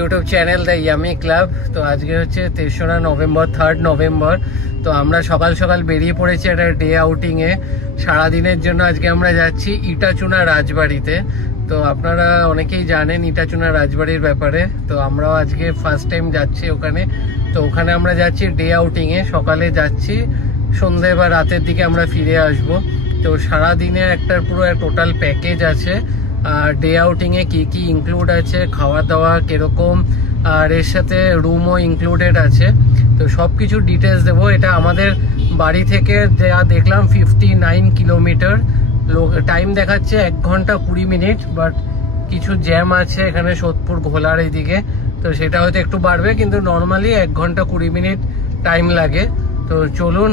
YouTube channel the yummy club. তো আজকে হচ্ছে 3রা নভেম্বর, 3rd নভেম্বর। তো আমরা সকাল সকাল বেরিয়ে পড়েছি একটা ডে আউটিংয়ে। সারাদিনের জন্য আজকে আমরা যাচ্ছি ইটাচুনা রাজবাড়িতে। তো আপনারা অনেকেই জানেন ইটাচুনা রাজবাড়ির ব্যাপারে। তো আমরাও আজকে ফার্স্ট টাইম যাচ্ছি ওখানে। তো ওখানে আমরা যাচ্ছি ডে আউটিংয়ে, সকালে যাচ্ছি, সন্ধ্যে বা রাতের দিকে আমরা ফিরে আসব। তো সারাদিনে একটা পুরো টোটাল প্যাকেজ আছে। আর ডে আউটিংয়ে কি কি ইনক্লুড আছে, খাওয়া দাওয়া কিরকম, আর এর সাথে রুমও ইনক্লুডেড আছে। তো সব কিছু ডিটেলস দেবো। এটা আমাদের বাড়ি থেকে যা দেখলাম 59 কিলোমিটার, টাইম দেখাচ্ছে 1 ঘন্টা 20 মিনিট, বাট কিছু জ্যাম আছে এখানে সোদপুর ঘোলার এইদিকে, তো সেটা হয়তো একটু বাড়বে, কিন্তু নর্মালি 1 ঘন্টা 20 মিনিট টাইম লাগে। তো চলুন,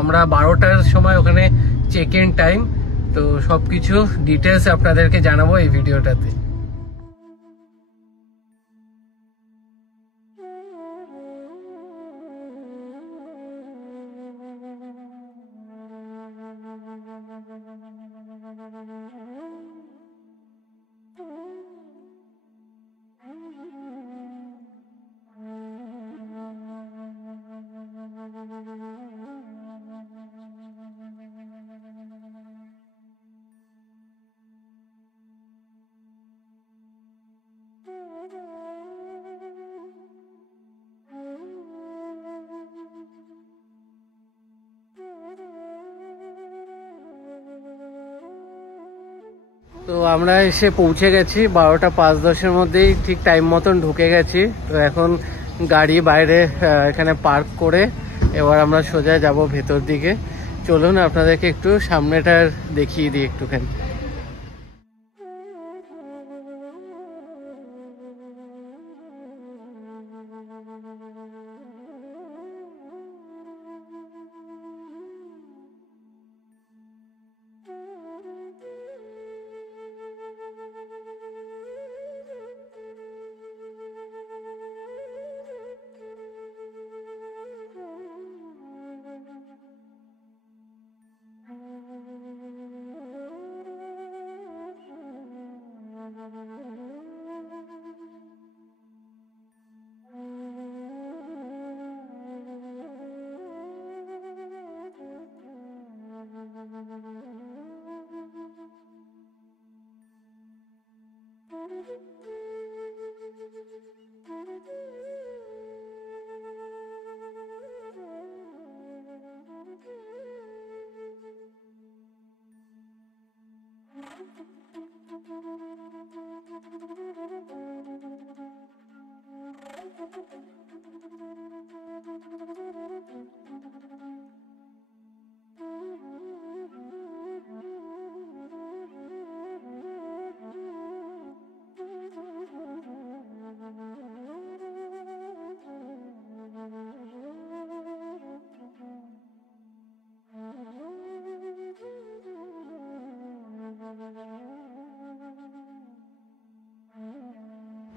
আমরা 12টার সময় ওখানে চেক ইন টাইম। তো সবকিছু ডিটেলস আপনাদেরকে জানাবো এই ভিডিওটাতে। তো আমরা এসে পৌঁছে গেছি 12টা 5-10-এর মধ্যেই, ঠিক টাইম মতন ঢুকে গেছি। তো এখন গাড়ি বাইরে এখানে পার্ক করে এবার আমরা সোজা যাব ভেতর দিকে। চলুন আপনাদেরকে একটু সামনেটা দেখিয়ে দিই একটুখানি।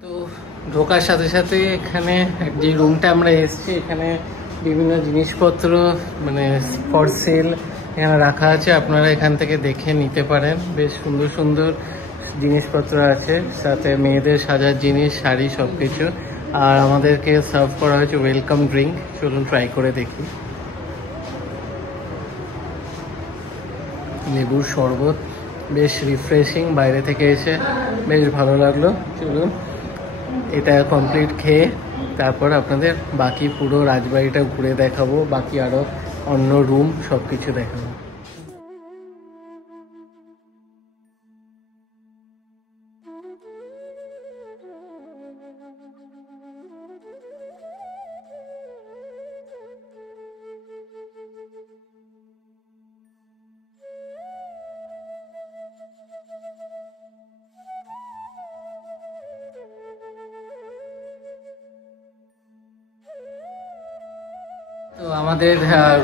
তো ঢোকার সাথে সাথে এখানে যে রুমটা আমরা এসেছি, এখানে বিভিন্ন জিনিসপত্র মানে ফর সেল এখানে রাখা আছে। আপনারা এখান থেকে দেখে নিতে পারেন। বেশ সুন্দর সুন্দর জিনিসপত্র আছে, সাথে মেয়েদের সাজার জিনিস, শাড়ি, সব কিছু। আর আমাদেরকে সার্ভ করা হয়েছে ওয়েলকাম ড্রিঙ্ক। চলুন ট্রাই করে দেখি। লেবুর শরবত, বেশ রিফ্রেশিং। বাইরে থেকে এসে বেশ ভালো লাগলো। চলুন এটা কমপ্লিট খেয়ে তারপর আপনাদের বাকি পুরো রাজবাড়িটা ঘুরে দেখাবো, বাকি আরও অন্য রুম সব কিছু দেখাবো। তো আমাদের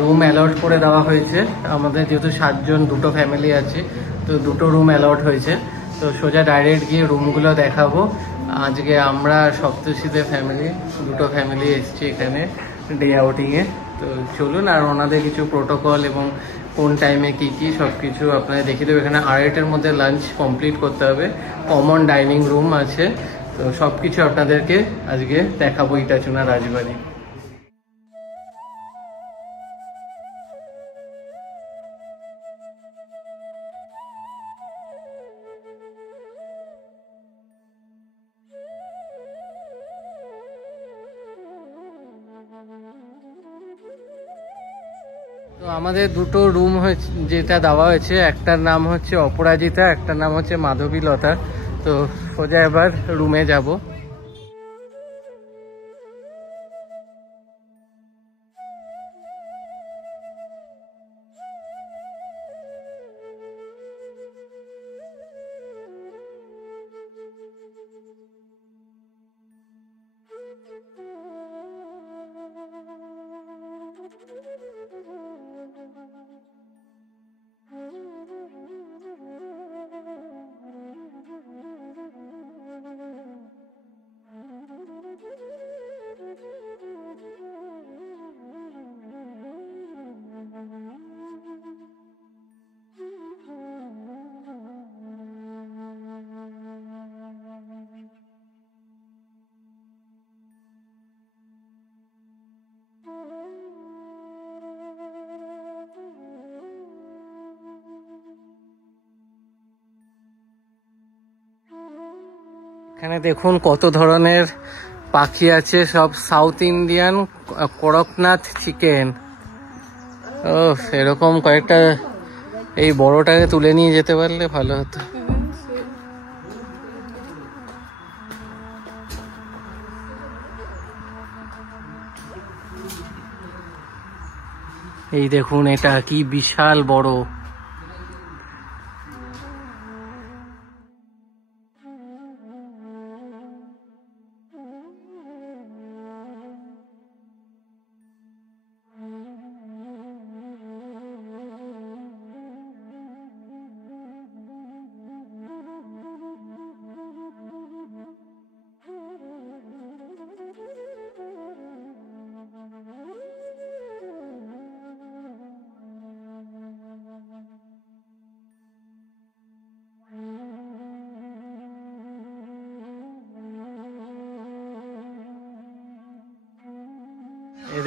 রুম অ্যালট করে দেওয়া হয়েছে। আমাদের যেহেতু 7 জন, 2টো ফ্যামিলি আছে, তো 2টো রুম অ্যালট হয়েছে। তো সোজা ডাইরেক্ট গিয়ে রুমগুলো দেখাবো। আজকে আমরা সপ্তর্ষিতে ফ্যামিলি, 2টো ফ্যামিলি এসেছি এখানে ডে আউটিংয়ে। তো চলুন, আর ওনাদের কিছু প্রোটোকল এবং কোন টাইমে কি কি সব কিছু আপনাদের দেখিয়ে দেবো। এখানে 8:30-এর মধ্যে লাঞ্চ কমপ্লিট করতে হবে। কমন ডাইনিং রুম আছে, তো সবকিছু আপনাদেরকে আজকে দেখাবো ইটাচুনা রাজবাড়ি। তো আমাদের দুটো রুম হয়েছে, যেটা দেওয়া হয়েছে, একটার নাম হচ্ছে অপরাজিতা, একটার নাম হচ্ছে মাধবীলতা। তো সোজা এবার রুমে যাব। এখানে দেখুন কত ধরনের পাখি আছে, সব সাউথ ইন্ডিয়ান করকনাথ চিকেন। ও এরকম কয়েকটা এই বড়টাকে তুলে নিয়ে যেতে পারলে ভালো হতো। এই দেখুন এটা কি বিশাল বড়।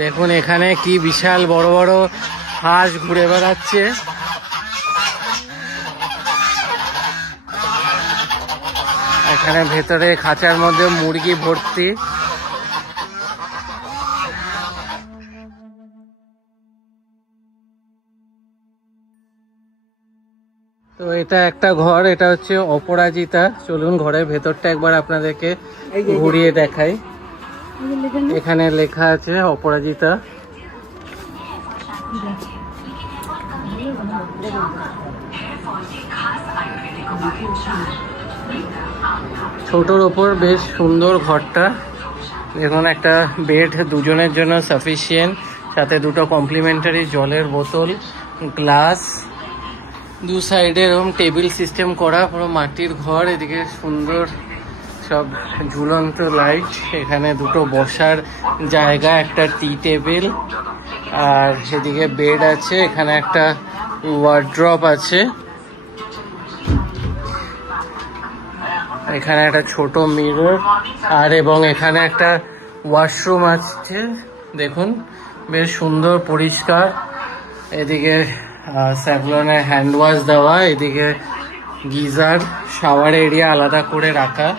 দেখুন এখানে কি বিশাল বড় বড় হাঁস ঘুরে বেড়াচ্ছে। এখানে ভেতরে খাঁচার মধ্যে মুরগি ভর্তি। তো এটা একটা ঘর, এটা হচ্ছে অপরাজিতা। চলুন ঘরের ভেতরটা একবার আপনাদেরকে ঘুরিয়ে দেখাই। এখানে লেখা আছে অপরাজিতা। ছোটর ওপর বেশ সুন্দর ঘরটা। দেখুন একটা বেড দুজনের জন্য সাফিসিয়েন্ট, সাথে দুটো কমপ্লিমেন্টারি জলের বোতল, গ্লাস, দু সাইডে এরকম টেবিল সিস্টেম করা, পুরো মাটির ঘর। এদিকে সুন্দর সব ঝুলন্ত লাইট, এখানে দুটো বসার জায়গা, একটা টি টেবিল, আর সেদিকে বেড আছে। এখানে একটা ওয়ার্ড্রপ আছে, এখানে একটা ছোট মিরর, আর এবং এখানে একটা ওয়াশরুম আছে। দেখুন বেশ সুন্দর পরিষ্কার। এদিকে স্যাভলনের হ্যান্ড ওয়াশ দেওয়া, এদিকে গিজার, শাওয়ার এরিয়া আলাদা করে রাখা।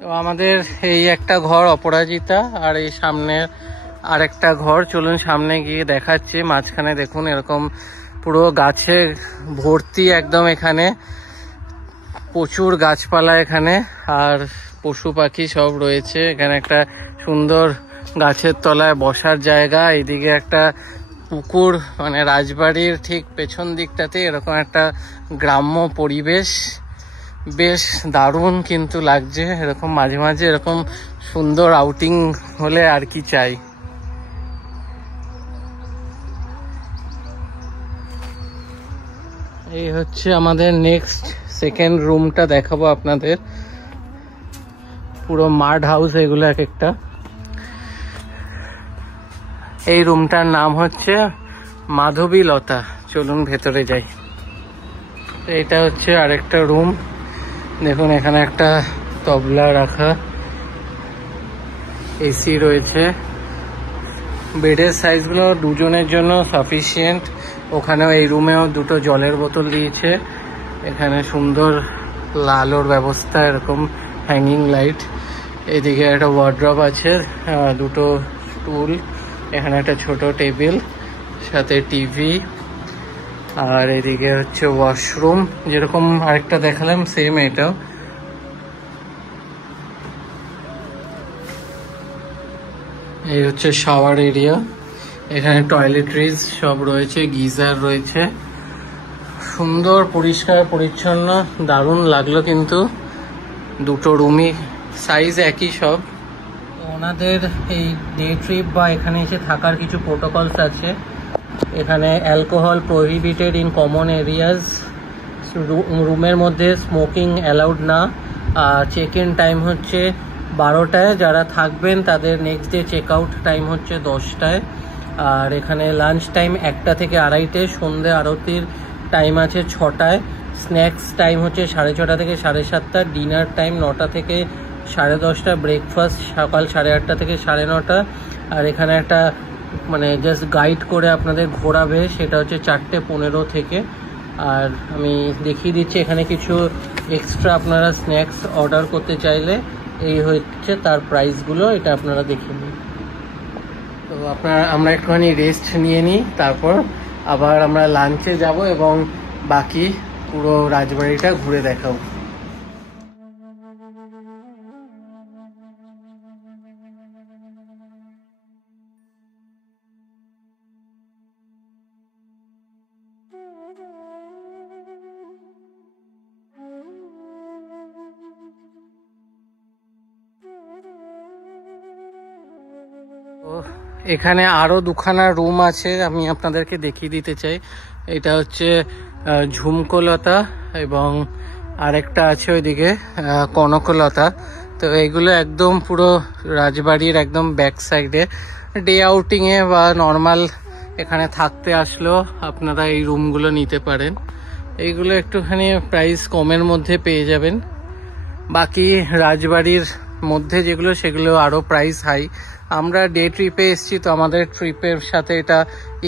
তো আমাদের এই একটা ঘর অপরাজিতা, আর এই সামনে আরেকটা ঘর। চলুন সামনে গিয়ে দেখাচ্ছি। মাঝখানে দেখুন এরকম পুরো গাছে ভর্তি একদম, এখানে প্রচুর গাছপালা এখানে, আর পশু পাখি সব রয়েছে। এখানে একটা সুন্দর গাছের তলায় বসার জায়গা, এইদিকে একটা পুকুর, মানে রাজবাড়ির ঠিক পেছন দিকটাতে এরকম একটা গ্রাম্য পরিবেশ। বেশ দারুণ কিন্তু লাগছে। এরকম মাঝে মাঝে এরকম সুন্দর আউটিং হলে আর কি চাই। এই হচ্ছে আমাদের নেক্সট সেকেন্ড রুমটা দেখাবো আপনাদের। পুরো মাড হাউস এগুলো এক একটা। এই রুমটার নাম হচ্ছে মাধবীলতা। চলুন ভেতরে যাই। এটা হচ্ছে আরেকটা রুম। দেখুন এখানে একটা তবলা রাখা, এসি রয়েছে। বেডের সাইজগুলো দুজনের জন্য সাফিসিয়েন্ট। ওখানেও এই রুমেও দুটো জলের বোতল দিয়েছে। এখানে সুন্দর আলোর ব্যবস্থা, এরকম হ্যাঙ্গিং লাইট। এদিকে একটা ওয়ার্ড্রপ আছে, দুটো স্টুল, এখানে একটা ছোট টেবিল, সাথে টিভি। আর এদিকে হচ্ছে ওয়াশরুম, যেরকম আরেকটা দেখালাম সেম এটাও। এই হচ্ছে শাওয়ার এরিয়া। এখানে টয়লেট্রিজ সব রয়েছে, গিজার রয়েছে। সুন্দর পরিষ্কার পরিচ্ছন্ন, দারুণ লাগলো। কিন্তু দুটো রুমই সাইজ একই সব। ওনাদের এই ডে ট্রিপ বা এখানে এসে থাকার কিছু প্রোটোকলস আছে। এখানে alcohol prohibited in common areas, রুমের মধ্যে স্মোকিং অ্যালাউড না। চেক ইন টাইম হচ্ছে 12টায়, যারা থাকবেন তাদের next day check out time হচ্ছে 10টায়। আর এখানে লাঞ্চ টাইম 1টা থেকে 2:30, সন্ধ্যে আরতির টাইম আছে 6টায়, স্ন্যাক্স টাইম হচ্ছে 6:30 থেকে 7:30, ডিনার টাইম 9টা থেকে 10:30, ব্রেকফাস্ট সকাল 8:30 থেকে 9:30। আর এখানে একটা মানে জাস্ট গাইড করে আপনাদের ঘোরাবে, সেটা হচ্ছে 4:15 থেকে। আর আমি দেখিয়ে দিচ্ছি এখানে কিছু এক্সট্রা আপনারা স্ন্যাক্স অর্ডার করতে চাইলে এই হচ্ছে তার প্রাইসগুলো, এটা আপনারা দেখে নিন। তো আমরা একটুখানি রেস্ট নিয়ে নিই, তারপর আবার আমরা লাঞ্চে যাব এবং বাকি পুরো রাজবাড়িটা ঘুরে দেখাবো। এখানে আরো দুখানা রুম আছে, আমি আপনাদেরকে দেখিয়ে দিতে চাই। এটা হচ্ছে ঝুমকোলতা এবং আরেকটা আছে ওইদিকে কনকলতা। তো এগুলো একদম পুরো রাজবাড়ির একদম ব্যাক সাইডে। ডে আউটিং এ বা নর্মাল এখানে থাকতে আসলেও আপনারা এই রুমগুলো নিতে পারেন। এইগুলো একটুখানি প্রাইস কমের মধ্যে পেয়ে যাবেন। বাকি রাজবাড়ির মধ্যে যেগুলো সেগুলো আরো প্রাইস হাই। আমরা ডে ট্রিপে এসছি, তো আমাদের ট্রিপের সাথে এটা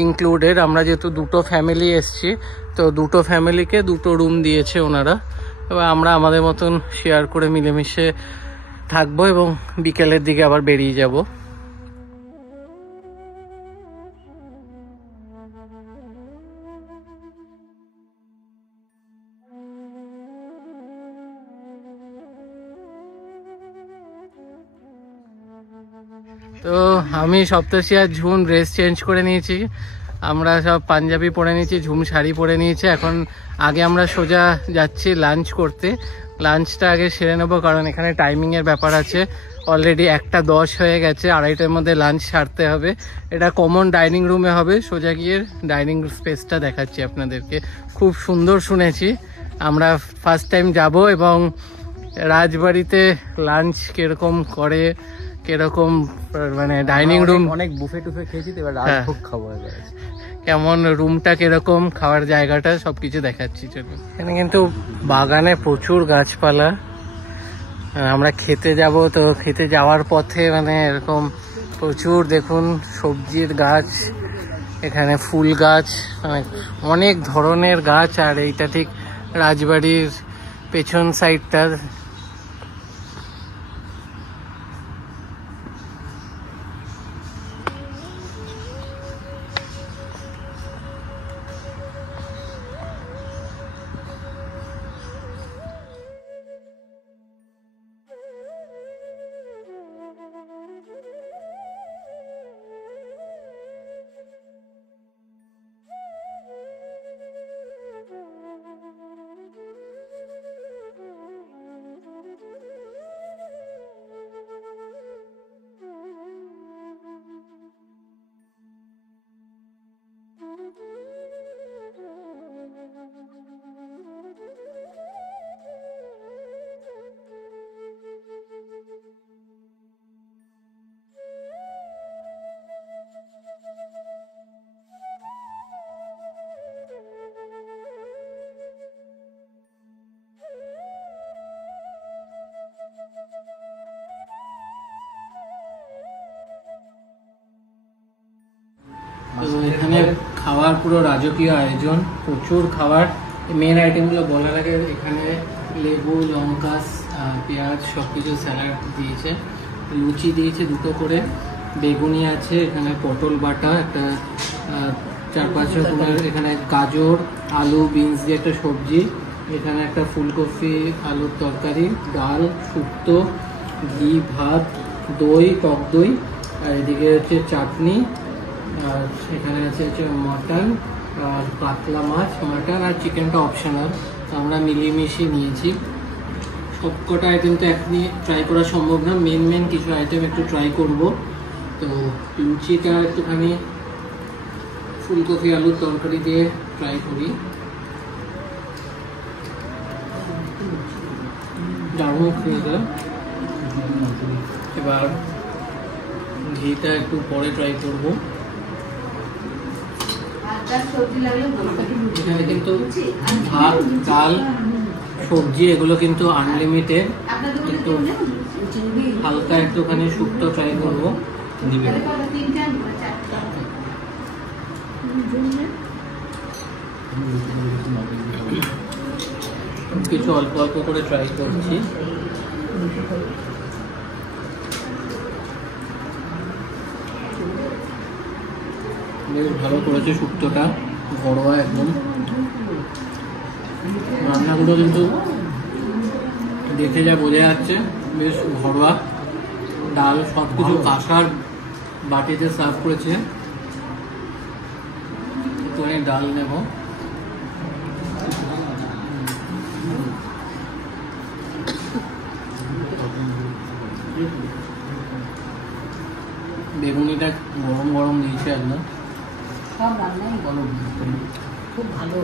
ইনক্লুডেড। আমরা যেহেতু দুটো ফ্যামিলি এসছি, তো দুটো ফ্যামিলিকে দুটো রুম দিয়েছে ওনারা। এবার আমরা আমাদের মতন শেয়ার করে মিলেমিশে থাকবো এবং বিকেলের দিকে আবার বেরিয়ে যাব। তো আমি সপ্তর্ষি আর ঝুম ড্রেস চেঞ্জ করে নিয়েছি। আমরা সব পাঞ্জাবি পরে নিয়েছি, ঝুম শাড়ি পরে নিয়েছে। এখন আগে আমরা সোজা যাচ্ছি লাঞ্চ করতে। লাঞ্চটা আগে সেরে নেবো, কারণ এখানে টাইমিংয়ের ব্যাপার আছে। অলরেডি 1:10 হয়ে গেছে, 2:30টার মধ্যে লাঞ্চ সারতে হবে। এটা কমন ডাইনিং রুমে হবে। সোজা গিয়ে ডাইনিং স্পেসটা দেখাচ্ছি আপনাদেরকে। খুব সুন্দর শুনেছি। আমরা ফার্স্ট টাইম যাব এবং রাজবাড়িতে লাঞ্চ কিরকম করে, কিরকম মানে ডাইনিং রুম, অনেক বুফে টুফে খেয়েছি তো, এবার রাজভোগ খাবো। কেমন রুমটা, কিরকম খাওয়ার জায়গাটা, সবকিছু দেখাচ্ছি। চলো। এখানে কিন্তু বাগানে প্রচুর গাছপালা। আমরা খেতে যাব, তো খেতে যাওয়ার পথে মানে এরকম প্রচুর দেখুন সবজির গাছ, এখানে ফুল গাছ, অনেক ধরনের গাছ। আর এইটা ঠিক রাজবাড়ির পেছন সাইডটা। পুরো রাজকীয় আয়োজন, প্রচুর খাবার। মেন আইটেমগুলো বলার আগে এখানে লেবু, লঙ্কা, পেঁয়াজ সব কিছু স্যালাড দিয়েছে, লুচি দিয়েছে 2টো করে, বেগুনি আছে, এখানে পটল বাটা একটা 4-5 রকমের, এখানে গাজর, আলু, বিনস দিয়ে একটা সবজি, এখানে একটা ফুলকপি আলুর তরকারি, ডাল, শুক্তো, ঘি, ভাত, দই, টক দই, আর এদিকে হচ্ছে চাটনি, আর এখানে আছে হচ্ছে মাটন আর কাতলা মাছ, মাটন আর চিকেনটা অপশনাল। আমরা মিলিয়ে মিশিয়ে নিয়েছি। সবকটা আইটেম তো এখনই ট্রাই করা সম্ভব না, মেন কিছু আইটেম একটু ট্রাই করব। তো লুচিটা একটুখানি ফুলকপি আলুর তরকারি দিয়ে ট্রাই করি। দারুণ খেতে। এবার ঘিটা একটু পরে ট্রাই করব। এখানে কিন্তু ভাত, ডাল, সবজি এগুলো কিন্তু আনলিমিটেড, কিন্তু হালকা একটুখানি শুক্তো ট্রাই করবো। কিছু অল্প অল্প করে ট্রাই করছি। বেশ ভালো করেছে শুক্তোটা, ঘরোয়া একদম। রান্নাগুলো কিন্তু দেখে যা বোঝা যাচ্ছে বেশ ঘরোয়া। ডাল সব কিছু কাঁসার বাটিতে সার্ভ করেছে। একটুখানি ডাল নেব। বেগুনিটা গরম গরম দিয়েছে একদম। সব রান্নাই গরম, খুব ভালো।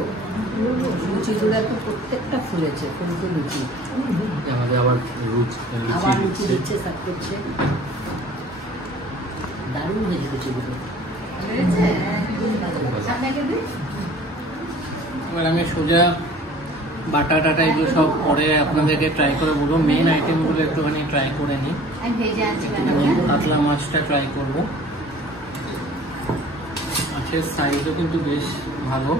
লুচিগুলো তো প্রত্যেকটা ফুলেছে, ফুলকে লুচি, আবার লুচি দিচ্ছে, সার্ভ করছে। দারুণ হয়েছে লুচিগুলো। এবার আমি সোজা বাটা টাটা এগুলো সব পরে আপনাদেরকে ট্রাই করে বলবো। মেন আইটেমগুলো একটুখানি ট্রাই করে নিই। কাতলা মাছটা ট্রাই করবো। মাছের সাইজও কিন্তু বেশ ভালো।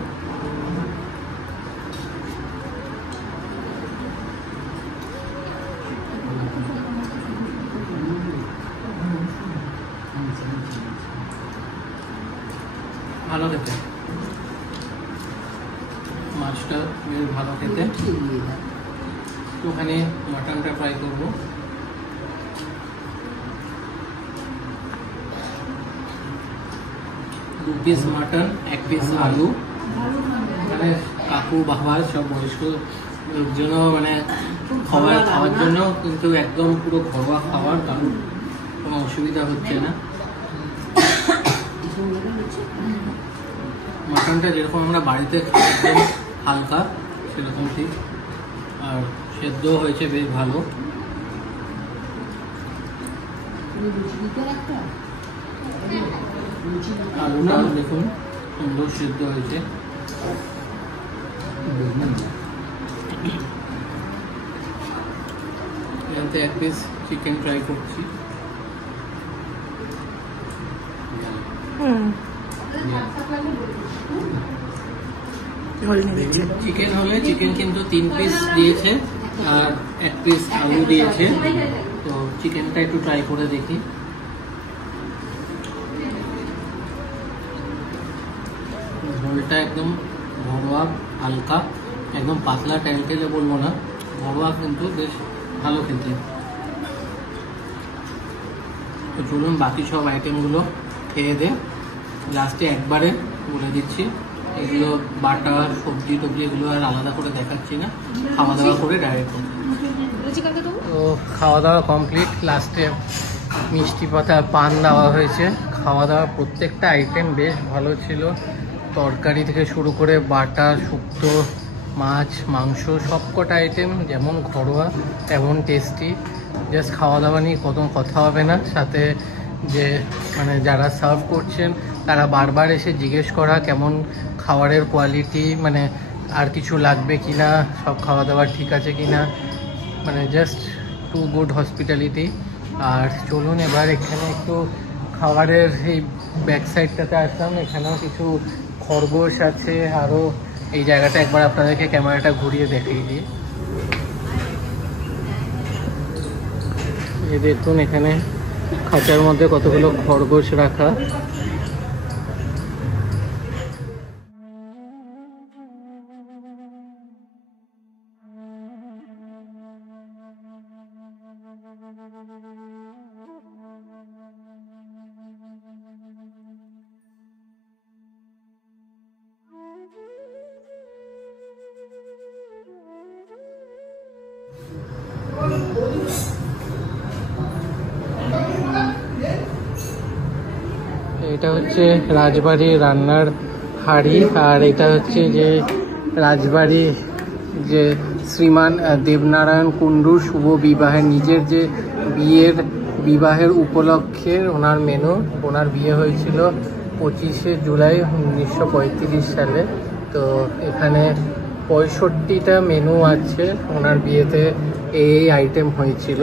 ভালো খেতে, মাছটা বেশ ভালো খেতে। ওখানে মাটনটা ফ্রাই করবো। দু পিস মাটন, 1 পিস আলু। মানে কাকু বাবা সব বয়স্ক লোকজন মানে খাওয়ার জন্য কিন্তু একদম পুরো ঘরোয়া খাবার, কারণ কোনো অসুবিধা হচ্ছে না। মাটনটা যেরকম আমরা বাড়িতে খাই একদম হালকা, সেরকম ঠিক। আর সেদ্ধ হয়েছে বেশ ভালো। আলুটা দেখুন সুন্দর সেদ্ধ হয়েছে। এখান থেকে 1 পিস চিকেন ট্রাই করছি। চিকেন হলে চিকেন কিন্তু 3 পিস দিয়েছে আর 1 পিস আলু দিয়েছে। তো চিকেনটা একটু ট্রাই করে দেখি। ঝোলটা একদম ঘরোয়া হালকা, একদম পাতলা টেলটেলে বলবো না, ঘরোয়া কিন্তু বেশ ভালো খেতে। তো চলুন বাকি সব আইটেমগুলো খেয়ে দে। লাস্টে একবারে বলে দিচ্ছি, এগুলো বাটা সবজি টবজি এগুলো আর আলাদা করে দেখাচ্ছি না, খাওয়া দাওয়া করে ডাইরেক্ট। তো খাওয়া দাওয়া কমপ্লিট। লাস্টে মিষ্টি পাতা পান দেওয়া হয়েছে। খাওয়া দাওয়া প্রত্যেকটা আইটেম বেশ ভালো ছিল। তরকারি থেকে শুরু করে বাটা, শুক্তো, মাছ, মাংস সবকটা আইটেম যেমন ঘরোয়া তেমন টেস্টি। জাস্ট খাওয়া দাওয়া নিয়ে কত কথা হবে না। সাথে যে মানে যারা সার্ভ করছেন তারা বারবার এসে জিজ্ঞেস করা কেমন খাবারের কোয়ালিটি, মানে আর কিছু লাগবে কি না, সব খাওয়া দাওয়া ঠিক আছে কি না, মানে জাস্ট টু গুড হসপিটালিটি। আর চলুন এবার এখানে একটু খাবারের এই ব্যাক সাইডটাতে আসলাম। এখানেও কিছু খরগোশ আছে আরো। এই জায়গাটা একবার আপনাদেরকে ক্যামেরাটা ঘুরিয়ে দেখিয়ে দিই। এই দেখুন এখানে খাঁচার মধ্যে কতগুলো খরগোশ রাখা। এটা হচ্ছে রাজবাড়ির রান্নার হাঁড়ি, আর এটা হচ্ছে যে রাজবাড়ি যে শ্রীমান দেবনারায়ণ কুণ্ডুর শুভ বিবাহের নিজের যে বিবাহের উপলক্ষে ওনার মেনু। ওনার বিয়ে হয়েছিল 25শে জুলাই 1935 সালে। তো এখানে 65টা মেনু আছে। ওনার বিয়েতে এই আইটেম হয়েছিল।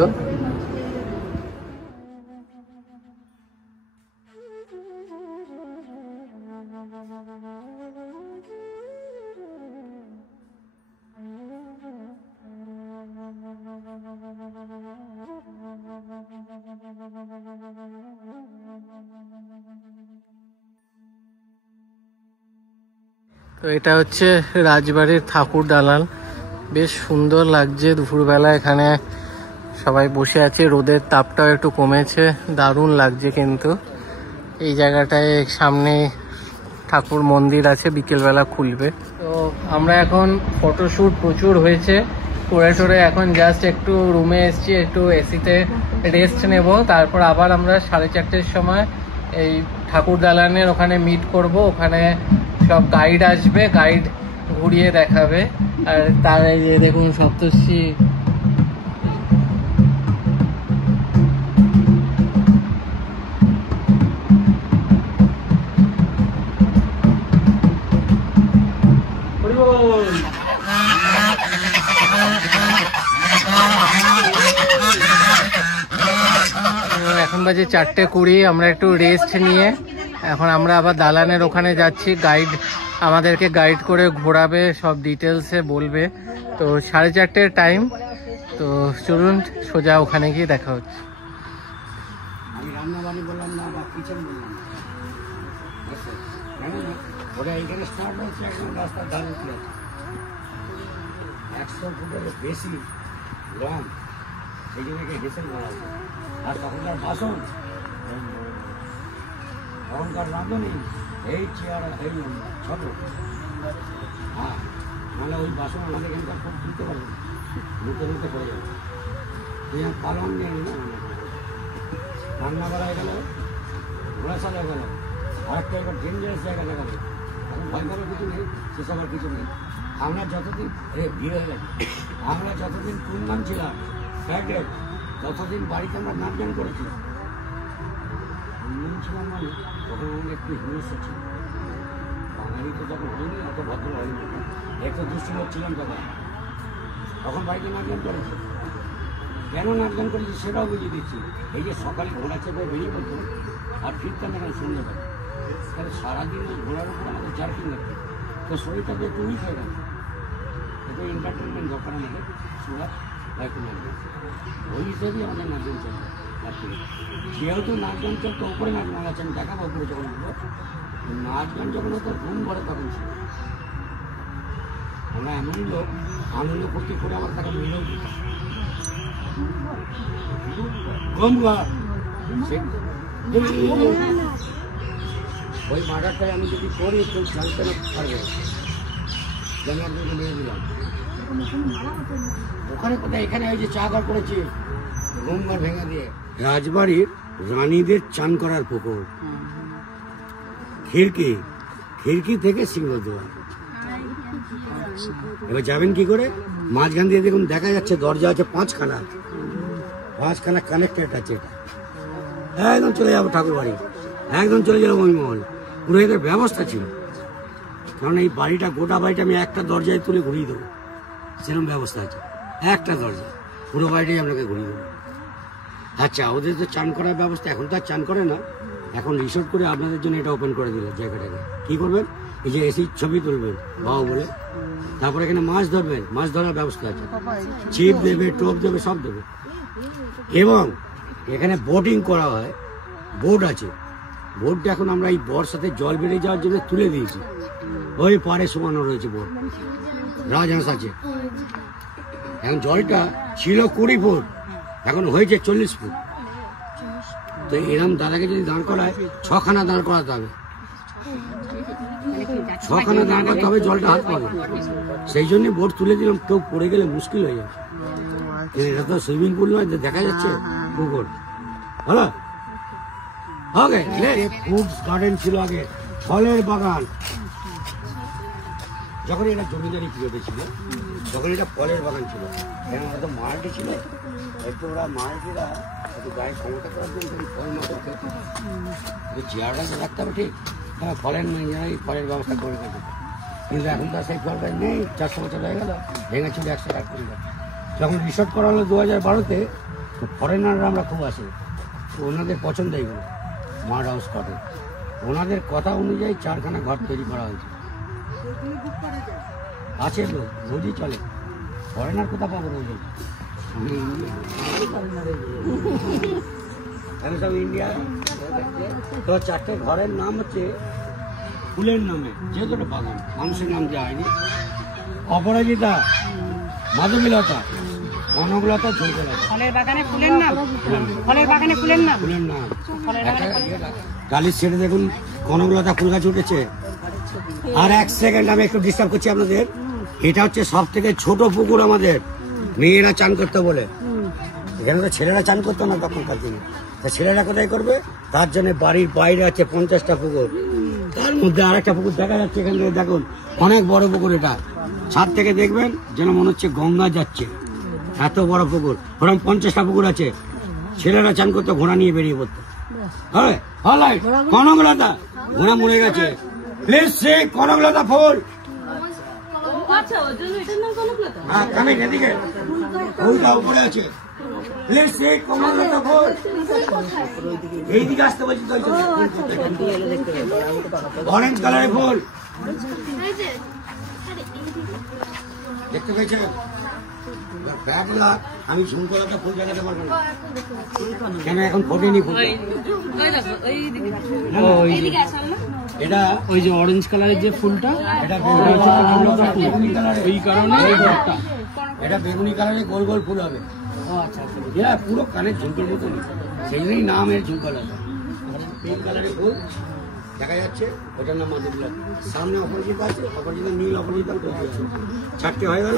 তো এটা হচ্ছে রাজবাড়ির ঠাকুর দালান। বেশ সুন্দর লাগছে দুপুরবেলা। এখানে সবাই বসে আছে, রোদের তাপটাও একটু কমেছে, দারুণ লাগছে। কিন্তু এই জায়গাটায় সামনে ঠাকুর মন্দির আছে, বিকেলবেলা খুলবে। তো আমরা এখন ফটোশ্যুট প্রচুর হয়েছে, করে টোরে এখন জাস্ট একটু রুমে এসছি, একটু এসিতে রেস্ট নেব। তারপর আবার আমরা 4:30টার সময় এই ঠাকুর দালানের ওখানে মিট করব। ওখানে সব গাইড আসবে, গাইড ঘুরিয়ে দেখাবে। আর তার এই যে দেখুন সপ্তর্ষি এখন বাজে 4:20। আমরা একটু রেস্ট নিয়ে এখন আমরা আবার দালানের ওখানে যাচ্ছি। গাইড আমাদেরকে গাইড করে ঘোরাবে, সব ডিটেলসে বলবে। তো 4:30 টাইম। তো চলুন সোজা ওখানে গিয়ে দেখা হচ্ছে। আমি রান্নাবাড়ি বললাম না বা কিচেন বললাম না, ওটা এইখানে স্টার্ট হচ্ছে একদম রাস্তার ধারে উঠলে 100 ফুটের বেশি লং, সেই জন্য হেসেল করা হচ্ছে। আর তখনকার বাসন, তখনকার রাঁধুনি এই চেয়ার এই ছোট, হ্যাঁ, নাহলে ওই বাসন আমাদের এখানকার খুব দিতে পারবে, নিতে পড়ে যাবে। পালন নেই না, রান্না করা হয়ে গেল, ঘোড়া চালা গেল, আরেকটা এবার ডেঞ্জারাস জায়গা দেখা গেল। এখন ভয় করার কিছু নেই, সেসব আর কিছু নেই। আমরা যতদিন বিয়ে হয়ে গেছে, আমরা যতদিন পূর্ণাম ছিলাম ফ্যাক্টরে, ততদিন বাড়িতে আমরা নাচ গান করেছি। পূর্ণাম ছিলাম মানে তখন আমাদের একটু হিংসা ছিল। বাঙালি তো তখন হয়নি, অত ভদ্র হয়নি, একটু দুষ্টু লোক ছিলাম তখন বাড়িতে নাচ গান করেছে। কেন নাচ গান করেছি সেটাও বুঝিয়ে দিচ্ছি। এই যে সকালে ঘোড়া চেপে বেরিয়ে পড়তো আর ফিরতাম এখানে সন্ধ্যাবেলা, তাহলে সারাদিন ওই ঘোড়ার উপরে আমাদের জার্কিং লাগতো। তো শরীরটা তো একটু উইক হয়ে গেছে, একটু এন্টারটেনমেন্ট দরকার আমাদের, সুরা বা একটু নাচ গান। ওই হিসেবেই আমাদের নাচ গান চলতো রাত্রে। যেহেতু নাচ গান চলতো, ওপরে নাচ গান আছে, আমি দেখাবো ওপরে যখন হলো নাচ গান যখন হতো ঘুম ঘরে তখন ছিল। আমরা এমনই লোক, আনন্দ করতে করে আমার টাকা মিলেও দিতাম। ওই মার্ডারটাই আমি যদি করি কেউ জানতে না পারবে, যেন আপনাকে নিয়ে দিলাম। ওখানে কোথায়, এখানে ওই যে চা ঘর করেছি ঘুমঘর ভেঙে দিয়ে। রাজবাড়ির রানীদের চান করার পুকুর, খিড়কি থেকে সিংহদুয়ার। এবার যাবেন কি করে? মাঝখান দিয়ে দেখুন দেখা যাচ্ছে দরজা আছে 5খানা কানেক্টেড আছে। এটা একদম চলে যাবো ঠাকুর বাড়ি, একদম চলে যাবো মহিমহল। পুরো এদের ব্যবস্থা ছিল, কারণ এই বাড়িটা, গোটা বাড়িটা আমি একটা দরজায় তুলে ঘুরিয়ে দেবো, সেরকম ব্যবস্থা আছে। একটা দরজা পুরো বাড়িটাই আপনাকে ঘুরিয়ে দেবো। আচ্ছা, ওদের তো চান করার ব্যবস্থা, এখন তো আর চান করে না, এখন রিসোর্ট করে আপনাদের জন্য এটা ওপেন করে দিল জায়গাটাকে। কী করবেন? এই যে এসি ছবি তুলবেন বাবা বলে, তারপরে এখানে মাছ ধরবেন, মাছ ধরার ব্যবস্থা আছে, ছিপ দেবে, টোপ দেবে, সব দেবে। এবং এখানে বোটিং করা হয়, বোট আছে। বোটটা এখন আমরা এই বর্ষাতে জল বেড়ে যাওয়ার জন্য তুলে দিয়েছি, ওই পাড়ে সমানো রয়েছে বোট, রাজহাঁস আছে। এখন জলটা ছিল 20 ফুট, এখন হয়েছে 40 ফুট। তো এরকম দাদাকে যদি দাঁড় করায় 6খানা দাঁড় করাতে হবে, 6খানা দাঁড় করতে হবে, জলটা হাত পাবে। সেই জন্য বোট তুলে দিলাম, কেউ পড়ে গেলে মুশকিল হয়ে যাবে। এটা তো সুইমিং পুল নয়, দেখা যাচ্ছে পুকুর। হ্যালো, ওকে। ফ্রুটস গার্ডেন ছিল আগে, ফলের বাগান। যখন এটা জমিদারি পিরিয়ডে ছিল, তখন এটা ফলের বাগান ছিল। এখন হয়তো মারাঠি ছিল, একটু ওরা মারাঠিরা একটু গায়ে ক্ষমতা করার জন্য ফল মতো খেত, চেয়ারটা তো রাখতে হবে ঠিক, হ্যাঁ, ফলের ফলের ব্যবস্থা করে গেছে। কিন্তু এখন তো সেই ফল গাছ নেই, 400 বছর হয়ে গেল, ভেঙেছিল 108 করে। যখন রিসর্ট করা হলো 2012-তে, ফরেনাররা আমরা খুব আসে, তো ওনাদের পছন্দ এইগুলো মাড হাউস কটে। ওনাদের কথা অনুযায়ী 4খানা ঘর তৈরি করা হয়েছে। আছে লোক, রোজই চলে। ফরেনার কোথা পাবো রোজই? আমি সব ইন্ডিয়া। তো 4টে ঘরের নাম হচ্ছে ফুলের নামে, যেহেতু একটা বাগান, মানুষের নাম দেওয়া হয়নি। অপরাজিতা, মাধবীলতা, কনকলতা, ঝুমকলতা। ফলের বাগানে ফুলের নাম, ফলের বাগানে ফুলের নাম, ফুলের নাম। গালির ছেড়ে দেখুন কনকলতা ফুল গাছ উঠেছে। আর 1 সেকেন্ড আমি একটু ডিস্টার্ব করছি আপনাদের। এটা হচ্ছে সব থেকে ছোট পুকুর আমাদের, মেয়েরা চান করতে বলে। এখানে তো ছেলেরা চান করতো না তখনকার দিনে, তা ছেলেরা কোথায় করবে? তার জন্য বাড়ির বাইরে আছে 50টা পুকুর, তার মধ্যে আরেকটা পুকুর দেখা যাচ্ছে। এখান থেকে দেখুন অনেক বড় পুকুর, এটা ছাদ থেকে দেখবেন যেন মনে হচ্ছে গঙ্গা যাচ্ছে, এত বড় পুকুর। ওরকম 50টা পুকুর আছে। ছেলেরা চান করতো, ঘোড়া নিয়ে বেরিয়ে পড়তো। হ্যাঁ, কনকলতা, ঘোড়া মরে গেছে। প্লিজ সে কনকলতা ফুল। হ্যাঁ, কামিন এদিকে, ওইটা উপরে আছে। প্লিজ সে কনকলতা ফুল। এইদিকে আসতে বলছি তো, অরেঞ্জ কালারের ফুল দেখতে পেয়েছেন? আমি ঝুমকলতা ফুল দেখাতে পারবো না, কেন এখন ফোটেনি ফুল। এটা ওই যে অরেঞ্জ কালারের যে ফুলটা, এটা বেগুনি কালারের, এই কারণে এটা বেগুনি কালারের গোল গোল ফুল হবে। এটা পুরো কানের ঝুমকের মতো, সেই জন্যই নাম এর ঝুমকলতা। পিঙ্ক কালারের ফুল দেখা যাচ্ছে, ওটার নাম মাধবীলতা। সামনে অপরাজিতা আছে, অপরাজিতা নীল, অপরাজিতা 4টে হয়ে গেল।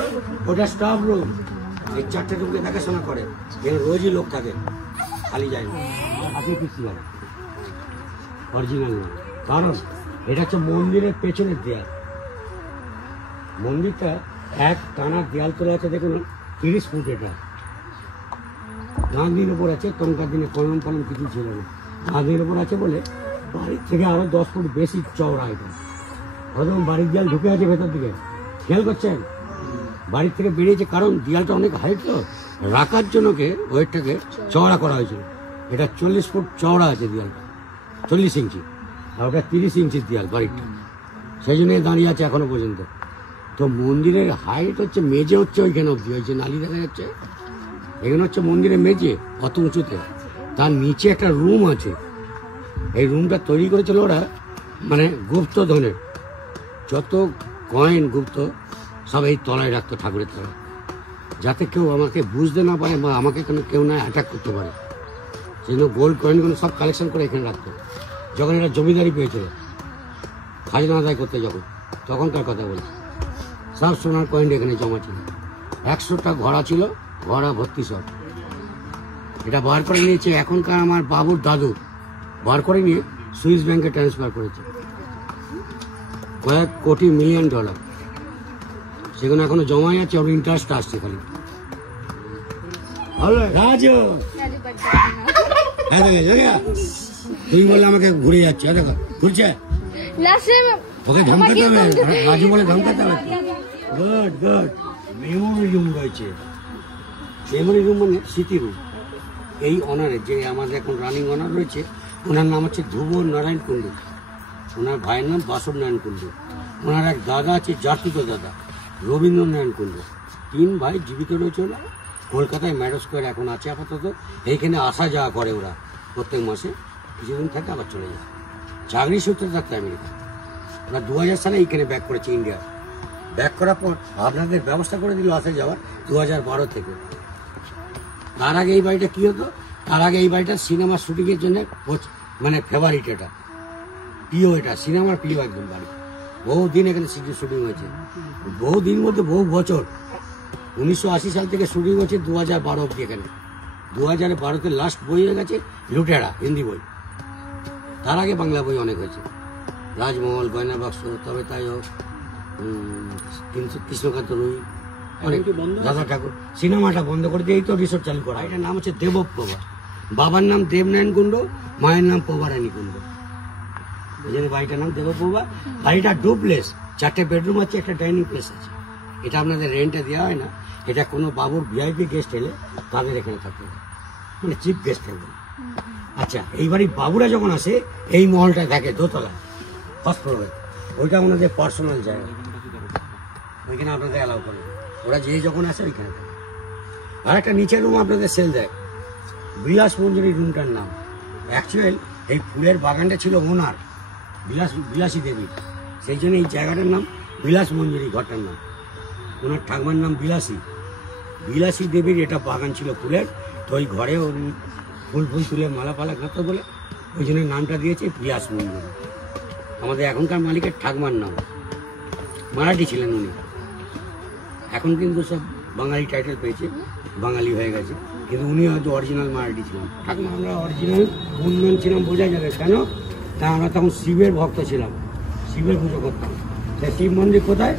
ওটা স্টাফ রুম, এই 4টে রুমকে দেখাশোনা করে, এখানে রোজই লোক থাকে, খালি যায় না। আপনি কি ছিলেন অরিজিনাল না, কারণ এটা হচ্ছে মন্দিরের পেছনের দেয়াল। মন্দিরটা এক টানা দেয়াল তোলা আছে, দেখুন 30 ফুট। এটা গাঁধির উপর আছে, তখনকার দিনে কলম ফলম কিছু ছিল না, গাঁধির উপর আছে বলে বাড়ির থেকে আরো 10 ফুট বেশি চওড়া। এটা হয়তো বাড়ির দেয়াল ঢুকে আছে ভেতর দিকে, খেয়াল করছেন? বাড়ির থেকে বেরিয়েছে, কারণ দেয়ালটা অনেক হাইট, তো রাখার জন্য ওয়েটটাকে চওড়া করা হয়েছিল। এটা 40 ফুট চওড়া আছে দেয়ালটা, 40 ইঞ্চি, আর ওটা 30 ইঞ্চির দেয়াল বাড়িটা, সেই জন্য দাঁড়িয়ে আছে এখনো পর্যন্ত। তো মন্দিরের হাইট হচ্ছে, মেঝে হচ্ছে ওইখানে অব্দি, ওই যে নালি দেখা যাচ্ছে, এখানে হচ্ছে মন্দিরের মেঝে অত উঁচুতে। তার নিচে একটা রুম আছে, এই রুমটা তৈরি করেছিল ওরা, মানে গুপ্ত ধনের যত কয়েন গুপ্ত সব এই তলায় রাখতো, ঠাকুরের তলায়, যাতে কেউ আমাকে বুঝতে না পারে বা আমাকে কেউ না অ্যাটাক করতে পারে। সেই জন্য গোল্ড কয়েনগুলো সব কালেকশন করে এখানে রাখতো। যখন এরা জমিদারি পেয়েছিল, খাজনা আদায় করতে যখন, তখনকার কথা বলি, সব সোনার কয়েন এখানে জমা ছিল। 100টা ঘোড়া ছিল, ঘোড়া ভর্তি সব। এটা বার করে নিয়েছে এখনকার আমার বাবুর দাদু, বার করে নিয়ে সুইস ব্যাংকে ট্রান্সফার করেছে, কয়েক কোটি $1 মিলিয়ন। সেখানে এখনো জমাই আছে, ওর ইন্টারেস্ট আসছে খালি। রাজু, তুই বললে আমাকে ঘুরে যাচ্ছে, দেখো ঘুরছে, ওকে ধমকাতে হবে। রাজু বলে ধমকাতে হবে। Good good. মেমোরি রুম রয়েছে, মেমোরি রুম মানে স্মৃতি রুম। এই অনারে যে আমাদের এখন রানিং অনার রয়েছে, ওনার নাম হচ্ছে ধ্রুব নারায়ণ কুণ্ডু, ওনার ভাইয়ের নাম বাসব নারায়ণ কুণ্ডু। ওনার এক দাদা আছে, জাতিত দাদা রবীন্দ্রনারায়ণ কুণ্ড। 3 ভাই জীবিত রয়েছে। ওরা কলকাতায় ম্যাডো স্কোয়ার এখন আছে আপাতত। এইখানে আসা যাওয়া করে ওরা প্রত্যেক মাসে, কিছুদিন থাকে আবার চলে যায়। চাকরি সূত্রে থাকতে আমেরিকা। ওরা 2000 সালে এইখানে ব্যাক করেছে ইন্ডিয়া। ব্যাক করার পর আপনাদের ব্যবস্থা করে দিল আসা যাওয়ার 2012 থেকে। তার আগে এই বাড়িটা কী হতো, তার আগে এই বাড়িটা সিনেমার শুটিংয়ের জন্য মানে ফেভারিট, এটা প্রিয়, এটা সিনেমার প্রিয় একদম বাড়ি। বহুদিন এখানে শুটিং হয়েছে, বহুদিন বলতে বহু বছর। 1980 সাল থেকে শুটিং হচ্ছে 2012 অব্দি এখানে। 2012-তে লাস্ট বই হয়ে গেছে লুটেরা, হিন্দি বই। তার আগে বাংলা বই অনেক হয়েছে, রাজমহল, গয়না বাক্স, তবে তাই হোক, কৃষ্ণকান্ত রুই, অনেক। দাদা ঠাকুর সিনেমাটা বন্ধ করে দিয়ে এই তো রিসোর্ট চালু করা। এটার নাম হচ্ছে দেবপ্রভা। বাবার নাম দেবনারায়ণ কুণ্ড, মায়ের নাম প্রভারানী কুণ্ড। এই জন্য বাড়িটার নাম দেবপ্রভা। বাড়িটা ডুপ্লেস, 4টে বেডরুম আছে, একটা ডাইনিং প্লেস আছে। এটা আপনাদের রেন্টে দেওয়া হয় না, এটা কোনো বাবুর ভিআইপি গেস্ট এলে তাদের এখানে থাকতে হবে, মানে চিফ গেস্ট থাকবে। আচ্ছা, এই বাড়ির বাবুরা যখন আসে এই মহলটা থাকে দোতলায়, ফার্স্ট ফ্লোরে। ওইটা ওনাদের পার্সোনাল জায়গা, ওইখানে আপনাদের অ্যালাউ করে। ওরা যে যখন আসে ওইখানে থাকে। আর একটা নিচের রুম আপনাদের সেল দেয়, বিলাস মঞ্জুরি রুমটার নাম। অ্যাকচুয়াল এই ফুলের বাগানটা ছিল ওনার, বিলাসী দেবী, সেই জন্য এই জায়গাটার নাম বিলাস মঞ্জুরি, ঘরটার নাম। ওনার ঠাকুমার নাম বিলাসী দেবীর এটা বাগান ছিল ফুলের। তো ওই ঘরে ফুল তুলে মালা পালা গাঁথতে বলে ওই জন্য নামটা দিয়েছে বিলাস মঞ্জুরি। আমাদের এখনকার মালিকের ঠাকুমার নাম, মারাঠি ছিলেন উনি। এখন কিন্তু সব বাঙালি টাইটেল পেয়েছে, বাঙালি হয়ে গেছে, কিন্তু উনি হয়তো অরিজিনাল মারাঠি ছিলেন। ঠাকুমা আমরা অরিজিনাল বন্ধন ছিলাম, বোঝা যাবে কেন, তা আমরা তখন শিবের ভক্ত ছিলাম, শিবের পুজো করতাম। সে শিব মন্দির কোথায়?